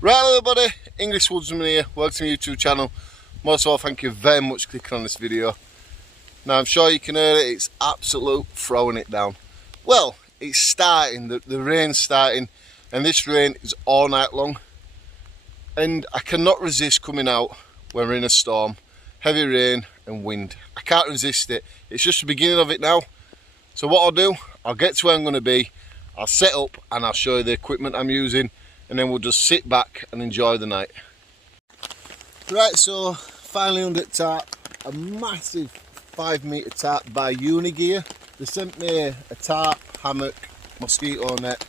Right everybody, English Woodsman here, welcome to my YouTube channel. Most of all, thank you very much for clicking on this video. Now I'm sure you can hear it, it's absolute throwing it down. Well, it's starting, the rain's starting, and this rain is all night long. And I cannot resist coming out when we're in a storm, heavy rain and wind. I can't resist it, it's just the beginning of it now. So what I'll do, I'll get to where I'm going to be, I'll set up and I'll show you the equipment I'm using, and then we'll just sit back and enjoy the night. Right, so finally under the tarp, a massive 5-metre tarp by Unigear. They sent me a tarp, hammock, mosquito net,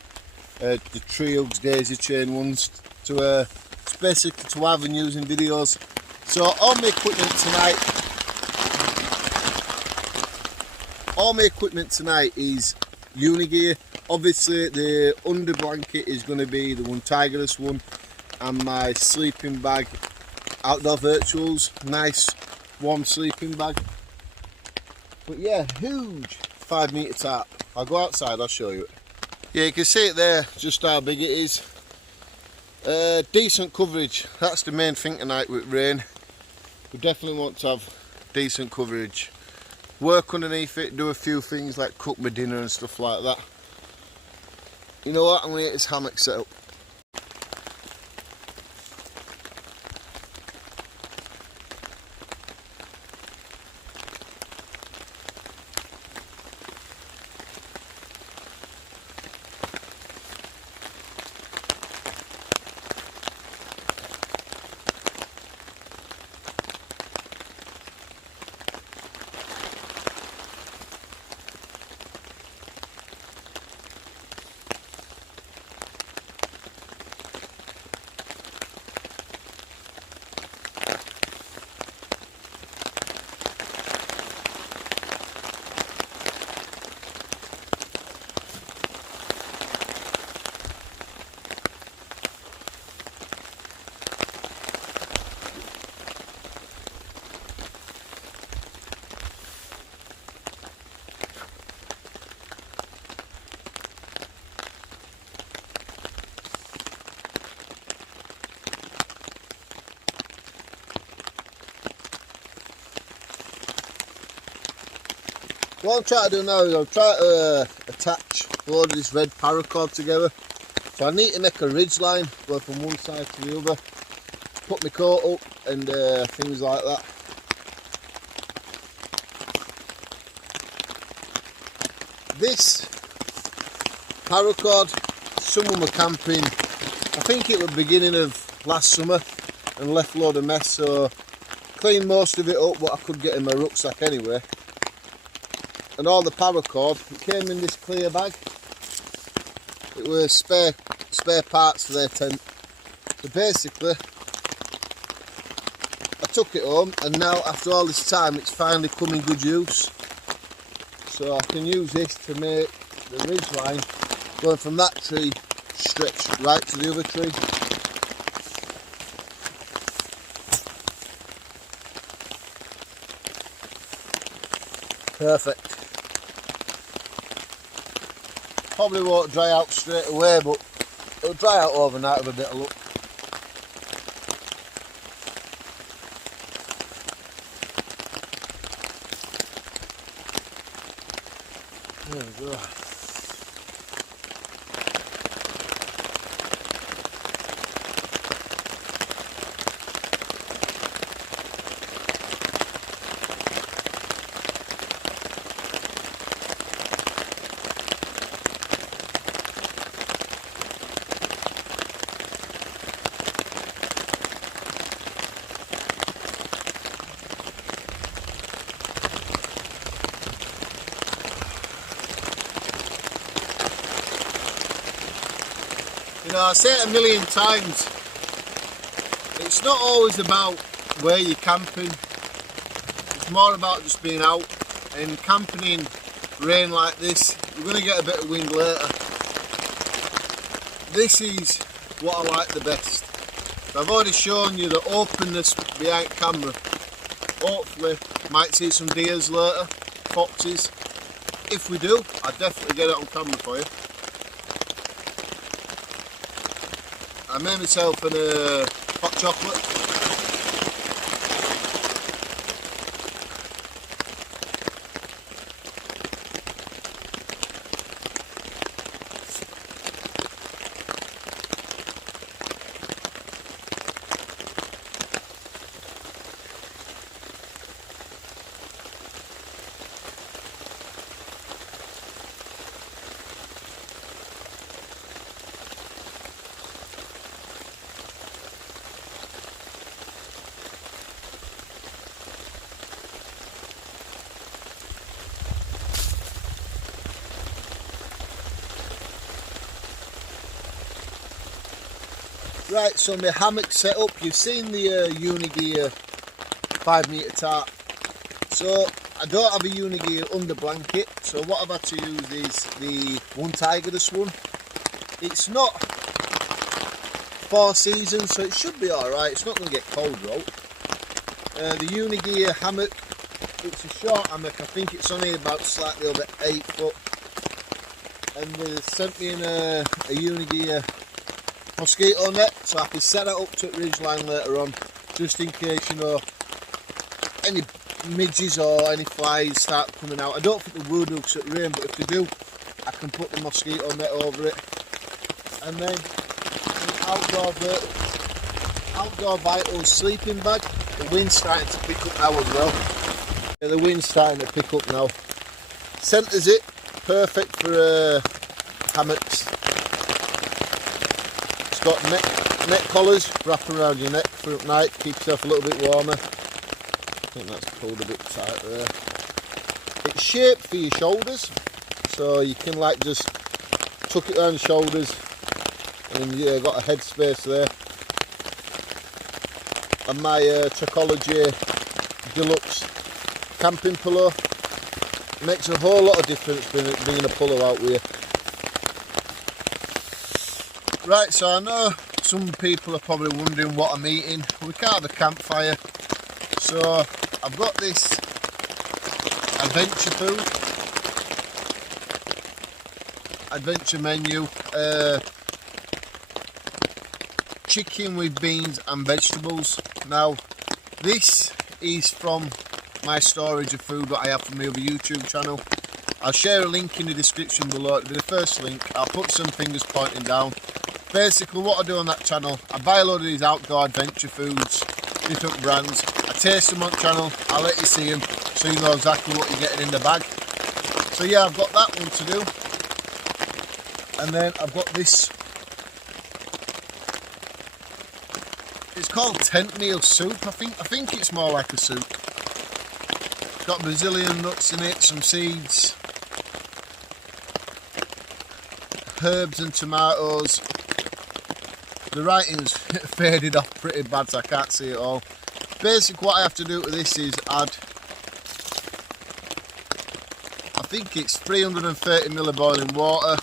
the tree hugs, daisy chain ones, to it's basically to have and use in videos. So all my equipment tonight is Unigear. Obviously the under blanket is going to be the ENGLISHWOODSMAN one, and my sleeping bag, Outdoor Virtuals, nice warm sleeping bag. But yeah, huge 5-metre tarp. I'll go outside, I'll show you it. Yeah, you can see it there, just how big it is. Decent coverage, that's the main thing tonight with rain. We definitely want to have decent coverage. Work underneath it, do a few things like cook my dinner and stuff like that. You know what, I'm going to get this hammock set up. What I'm trying to do now is I'm trying to attach all of this red paracord together. So I need to make a ridgeline, go from one side to the other, put my coat up and things like that. This paracord, someone were camping, I think it was beginning of last summer, and left a load of mess, so cleaned most of it up what I could get in my rucksack anyway. And all the paracord, it came in this clear bag. It was spare parts for their tent. So basically, I took it home, and now after all this time it's finally come in good use. So I can use this to make the ridge line going from that tree stretch right to the other tree. Perfect. Probably won't dry out straight away, but it'll dry out overnight with a bit of luck. There we go. You know, I say it a million times, it's not always about where you're camping, it's more about just being out. And camping in rain like this, you're going to get a bit of wind later. This is what I like the best. So I've already shown you the openness behind camera. Hopefully, might see some deers later, foxes. If we do, I'll definitely get it on camera for you. I made myself a hot chocolate. Right, so my hammock set up. You've seen the Unigear 5 metre tarp. So I don't have a Unigear under blanket, so what I've had to use is the horrendous one. It's not 4 seasons, so it should be alright. It's not going to get cold out. The Unigear hammock, it's a short hammock. I think it's only about slightly over 8 foot. And they sent me in a Unigear mosquito net, so I can set it up to ridgeline later on, just in case, you know, any midges or any flies start coming out. I don't think they would because it rain, but if they do, I can put the mosquito net over it. And then the outdoor vitals sleeping bag. The wind's starting to pick up now as well. Yeah, the wind's starting to pick up now. Centres it, perfect for hammocks. Got neck collars, wrap around your neck for at night, keep yourself a little bit warmer. I think that's pulled a bit tight there. It's shaped for your shoulders, so you can like just tuck it around your shoulders, and yeah, got a head space there. And my Trichology Deluxe camping pillow makes a whole lot of difference bringing a pillow out with you. Right, so I know some people are probably wondering what I'm eating. We can't have a campfire, so I've got this adventure food, adventure menu, chicken with beans and vegetables. Now, this is from my storage of food that I have from my other YouTube channel. I'll share a link in the description below. It'll be the first link. I'll put some fingers pointing down. Basically what I do on that channel, I buy a load of these outdoor adventure foods, different brands, I taste them on the channel, I'll let you see them so you know exactly what you're getting in the bag. So yeah, I've got that one to do. And then I've got this, it's called tent meal soup. I think it's more like a soup. It's got Brazilian nuts in it, some seeds, herbs and tomatoes. The writing's faded off pretty bad, so I can't see it all. Basically what I have to do to this is add, I think it's 330 ml boiling water,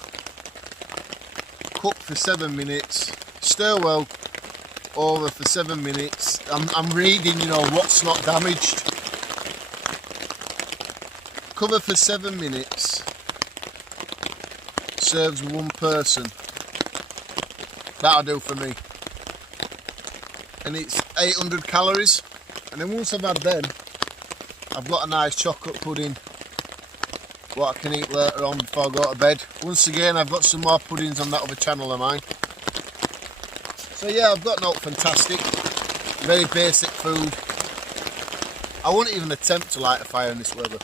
cook for 7 minutes, stir well over for 7 minutes. I'm reading, you know, what's not damaged. Cover for 7 minutes, serves 1 person. That'll do for me. And it's 800 calories. And then once I've had them, I've got a nice chocolate pudding, what I can eat later on before I go to bed. Once again, I've got some more puddings on that other channel of mine. So yeah, I've got no fantastic, very basic food. I wouldn't even attempt to light a fire in this weather.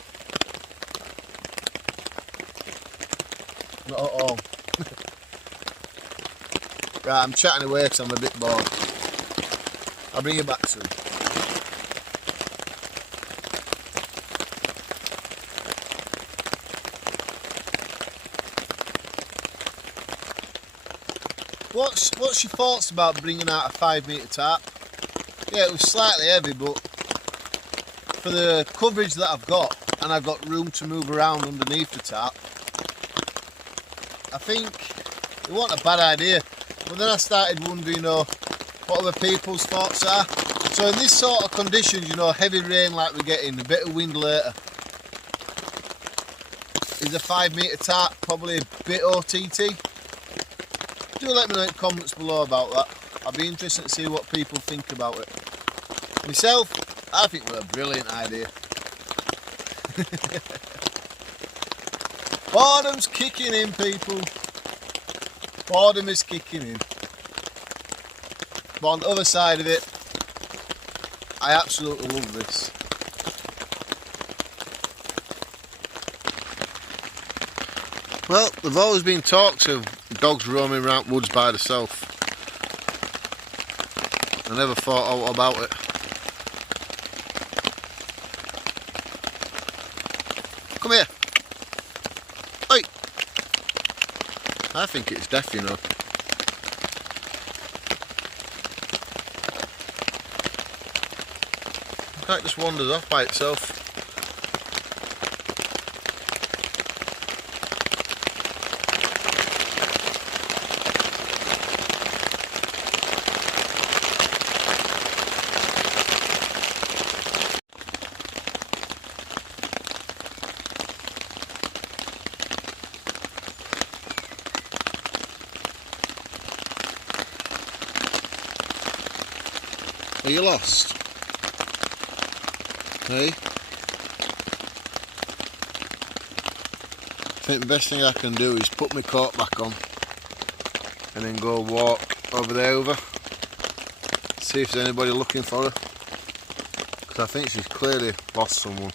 Not at all. Right, I'm chatting away because I'm a bit bored. I'll bring you back soon. What's your thoughts about bringing out a 5 metre tarp? Yeah, it was slightly heavy, but for the coverage that I've got, and I've got room to move around underneath the tarp, I think it wasn't a bad idea. But then I started wondering, you know, what other people's thoughts are. So in this sort of conditions, you know, heavy rain like we're getting, a bit of wind later, is a 5 metre tarp probably a bit OTT? Do let me know in the comments below about that. I'll be interested to see what people think about it. Myself, I think it was a brilliant idea. Boredom's kicking in, people. Boredom is kicking in. But on the other side of it, I absolutely love this. Well, there've always been talks of dogs roaming around woods by themselves. I never thought out about it. Come here. Oi! I think it's deaf, you know. The cat just wanders off by itself. Are you lost? Hey? I think the best thing I can do is put my coat back on and then go walk over there see if there's anybody looking for her, because I think she's clearly lost someone.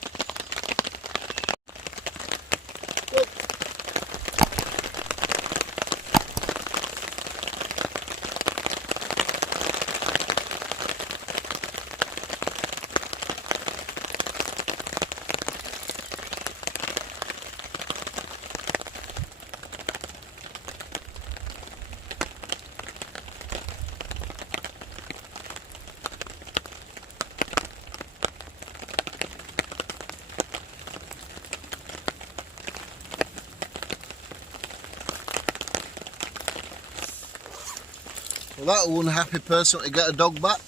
Well, that one happy person to get a dog back.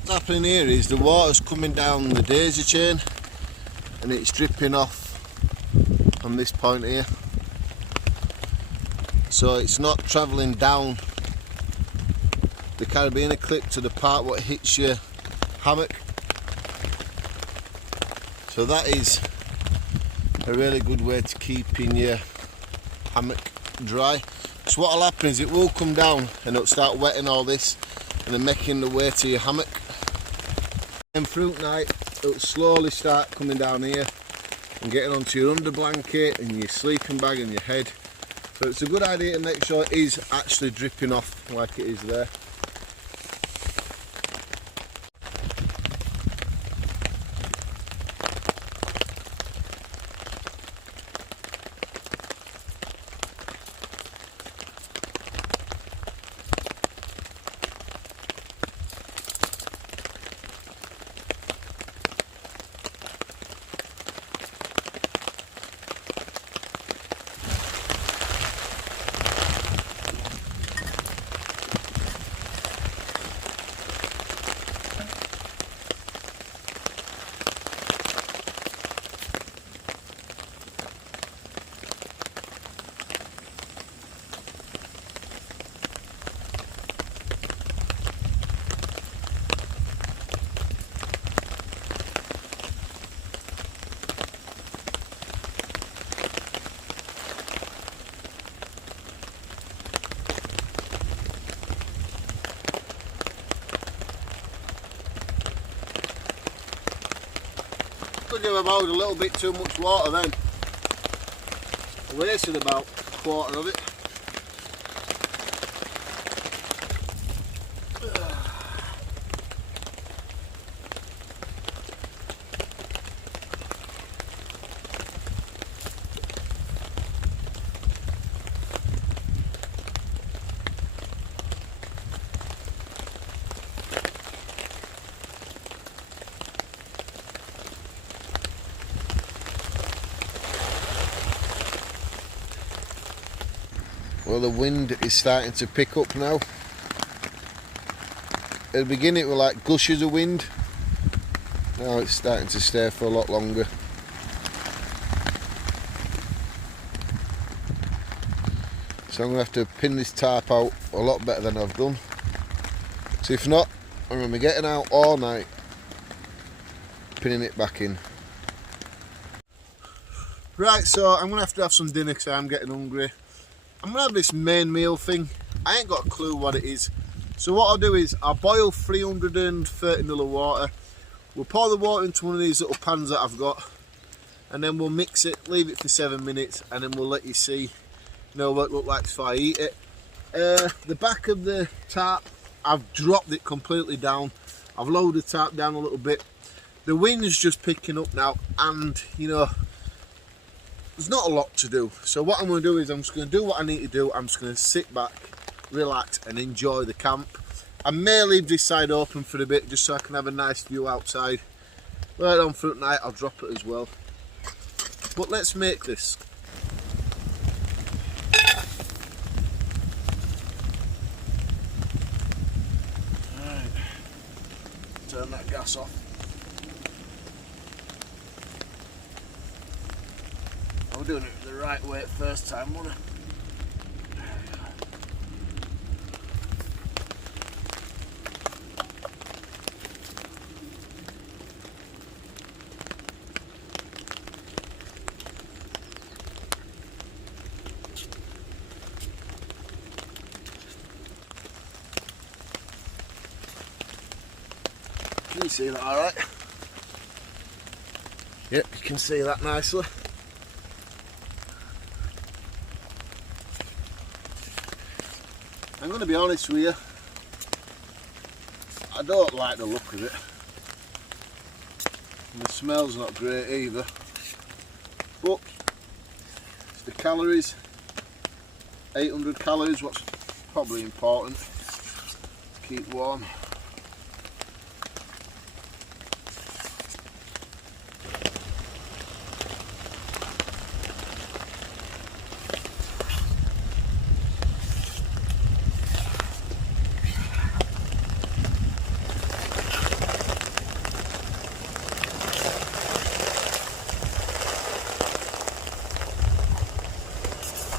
What's happening here is the water's coming down the daisy chain and it's dripping off on this point here. So it's not travelling down the carabiner clip to the part what hits your hammock. So that is a really good way to keeping your hammock dry. So what'll happen is it will come down and it'll start wetting all this and then making the way to your hammock. And through night it'll slowly start coming down here and getting onto your under blanket and your sleeping bag and your head. So it's a good idea to make sure it is actually dripping off like it is there. Could have about a little bit too much water then. I wasted about a quarter of it. Well, the wind is starting to pick up now. At the beginning it was like gushes of wind. Now it's starting to stay for a lot longer. So I'm going to have to pin this tarp out a lot better than I've done. So if not, I'm going to be getting out all night, pinning it back in. Right, so I'm going to have some dinner because I'm getting hungry. I'm going to have this main meal thing. I ain't got a clue what it is. So what I'll do is I'll boil 330 ml of water. We'll pour the water into one of these little pans that I've got, and then we'll mix it, leave it for 7 minutes, and then we'll let you see, what it looks like before I eat it. The back of the tarp, I've dropped it completely down. I've lowered the tarp down a little bit. The wind's just picking up now, and there's not a lot to do. So what I'm going to do is I'm just going to do what I need to do. I'm just going to sit back, relax, and enjoy the camp. I may leave this side open for a bit just so I can have a nice view outside. Right on for at night, I'll drop it as well. But let's make this. Right. Turn that gas off. I'm doing it the right way first time, wasn't I? Can you see that alright? Yep, you can see that nicely. I'm going to be honest with you, I don't like the look of it. And the smell's not great either. But it's the calories, 800 calories, what's probably important. Keep warm.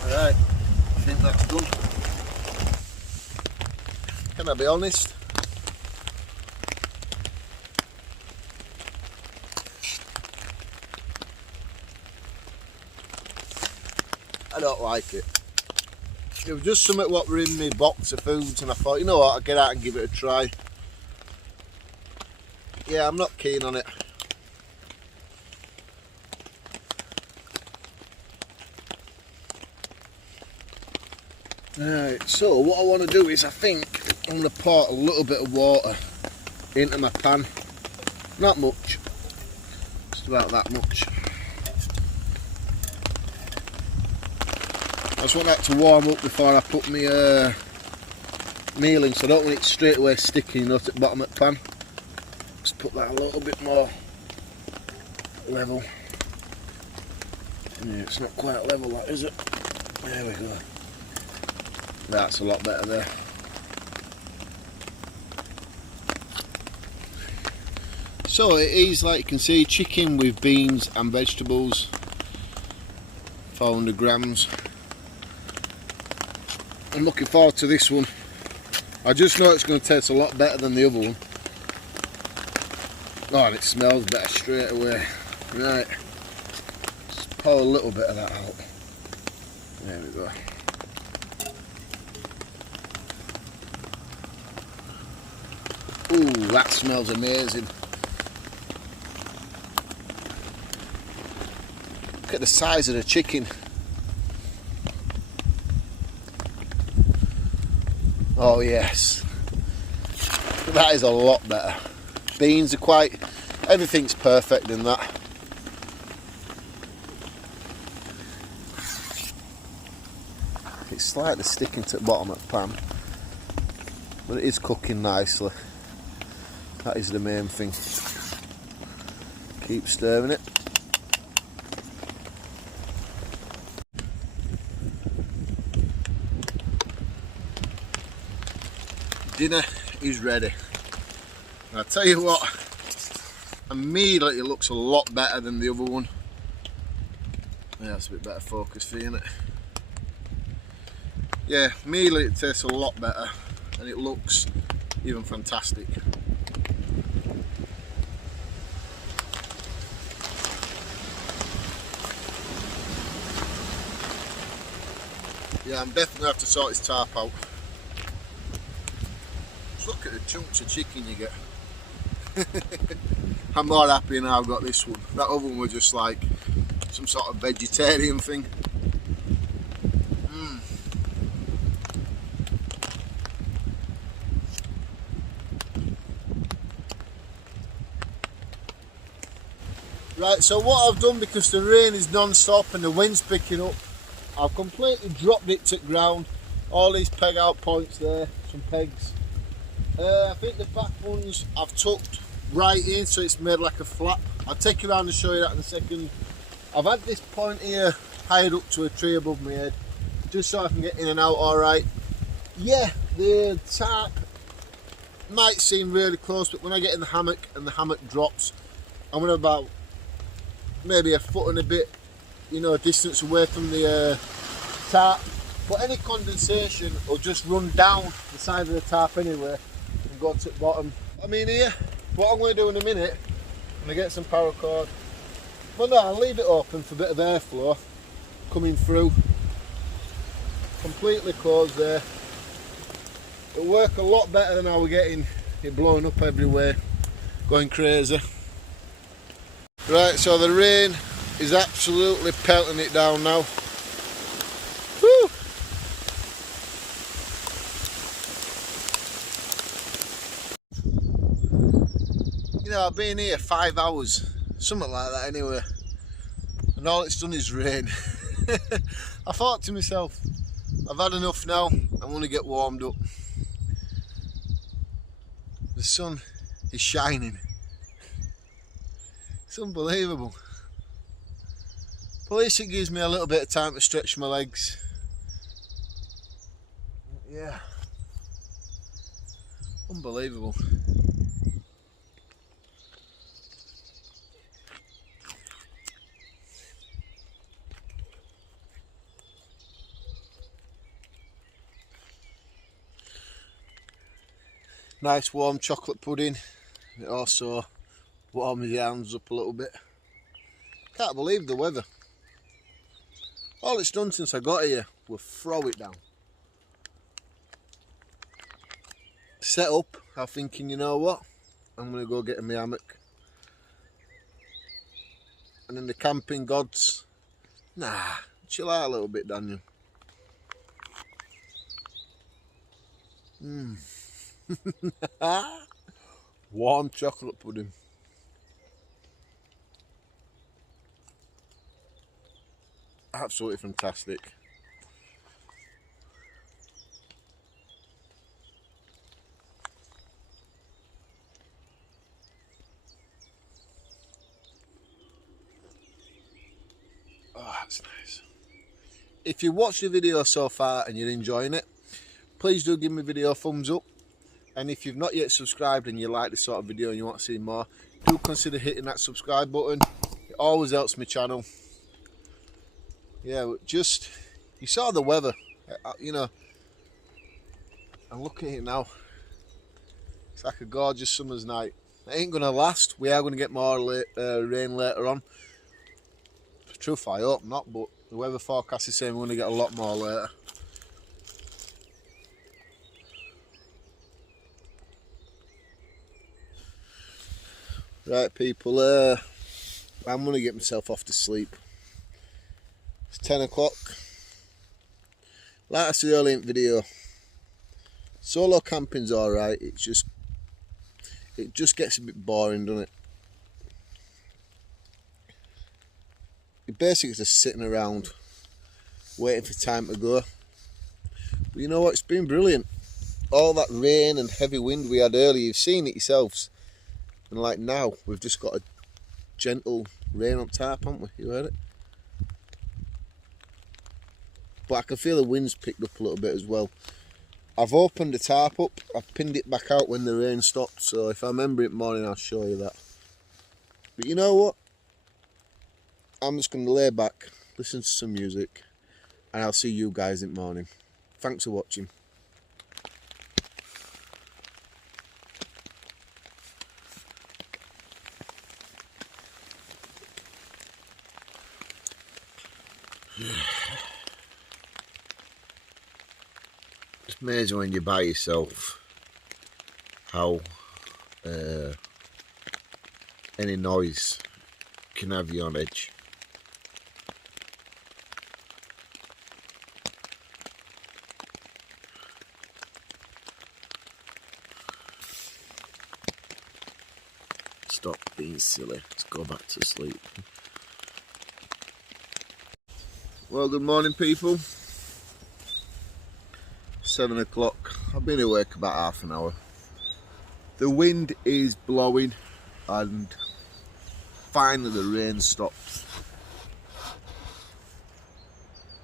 Right, I think that's done. Can I be honest? I don't like it. It was just something what were in my box of foods, and I thought, you know what, I'll get out and give it a try. Yeah, I'm not keen on it. Right, so what I want to do is I think I'm going to pour a little bit of water into my pan. Not much, just about that much. I just want that to warm up before I put my meal in, so I don't want it straight away sticking at the bottom of the pan. Just put that a little bit more level. Yeah, it's not quite level, that is it? There we go. That's a lot better there. So it is, like you can see, chicken with beans and vegetables, 400 grams. I'm looking forward to this one. I just know it's going to taste a lot better than the other one. Oh, and it smells better straight away. Right, just pour a little bit of that out. There we go. Ooh, that smells amazing. Look at the size of the chicken. Oh yes, that is a lot better. Beans are quite, everything's perfect in that. It's slightly sticking to the bottom of the pan, but it is cooking nicely. That is the main thing. Keep stirring it. Dinner is ready. And I tell you what, immediately it looks a lot better than the other one. Yeah, that's a bit better focus for you, isn't it? Yeah, immediately it tastes a lot better and it looks even fantastic. Yeah, I'm definitely going to have to sort this tarp out. Just look at the chunks of chicken you get. I'm more happy now I've got this one. That other one was just like some sort of vegetarian thing. Right, so what I've done, because the rain is non-stop and the wind's picking up, I've completely dropped it to the ground. All these peg out points there, some pegs. I think the back ones I've tucked right in so it's made like a flap. I'll take you around and show you that in a second. I've had this point here hired up to a tree above my head just so I can get in and out alright. Yeah, the tarp might seem really close, but when I get in the hammock and the hammock drops, I'm about maybe a foot and a bit, you know, distance away from the tarp. But any condensation will just run down the side of the tarp anyway and go to the bottom. I mean, here, what I'm going to do in a minute, I'm going to get some paracord. But no, I'll leave it open for a bit of airflow coming through. Completely closed there. It'll work a lot better than how we're getting it blowing up everywhere, going crazy. Right, so the rain is absolutely pelting it down now. Woo! You know, I've been here 5 hours, something like that anyway, and all it's done is rain. I thought to myself, I've had enough now, I want to get warmed up. The sun is shining. It's unbelievable. At least it gives me a little bit of time to stretch my legs. Yeah. Unbelievable. Nice warm chocolate pudding. It also warms your hands up a little bit. Can't believe the weather. All it's done since I got here was throw it down. Set up, I'm thinking, you know what? I'm going to go get in my hammock. And then the camping gods, nah, chill out a little bit, Daniel. Warm chocolate pudding. Absolutely fantastic. Oh, that's nice. If you watched the video so far and you're enjoying it, please do give me the video a thumbs up. And if you've not yet subscribed and you like this sort of video and you want to see more, do consider hitting that subscribe button. It always helps my channel. Yeah, just, you saw the weather, you know, and look at it now. It's like a gorgeous summer's night. It ain't going to last. We are going to get more rain later on. Truth, I hope not, but the weather forecast is saying we're going to get a lot more later. Right, people, I'm going to get myself off to sleep. It's 10 o'clock. Like I said earlier in the video, solo camping's alright, it just gets a bit boring, doesn't it? You're basically just sitting around waiting for time to go. But you know what, it's been brilliant. All that rain and heavy wind we had earlier, you've seen it yourselves. And like now, we've just got a gentle rain on tarp, haven't we? You heard it? But I can feel the wind's picked up a little bit as well. I've opened the tarp up, I've pinned it back out when the rain stopped, so if I remember it in the morning I'll show you that. But you know what? I'm just going to lay back, listen to some music, and I'll see you guys in the morning. Thanks for watching. It's amazing when you're by yourself how any noise can have you on edge. Stop being silly, let's go back to sleep. Well, good morning people. 7 o'clock. I've been awake about half an hour. The wind is blowing and finally the rain stopped.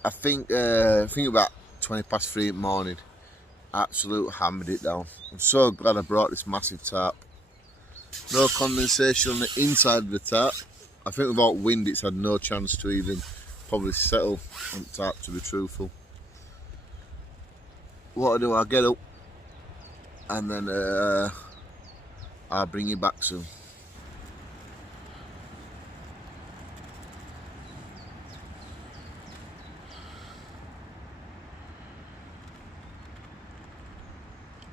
I think about 20 past 3 in the morning. Absolute hammered it down. I'm so glad I brought this massive tarp. No condensation on the inside of the tarp. I think without wind it's had no chance to even probably settle on the tarp, to be truthful. What I do, I'll get up and then I'll bring you back soon.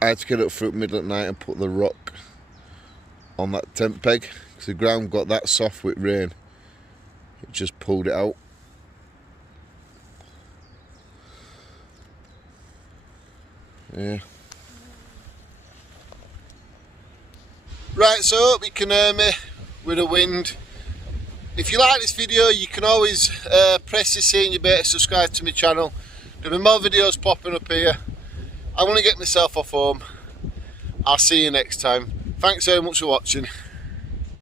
I had to get up through the middle of the night and put the rock on that tent peg because the ground got that soft with rain. It just pulled it out. Yeah. Right, so I hope you can hear me with the wind. If you like this video, you can always press this here and you better subscribe to my channel. There'll be more videos popping up here. I'm going to get myself off home. I'll see you next time. Thanks very much for watching.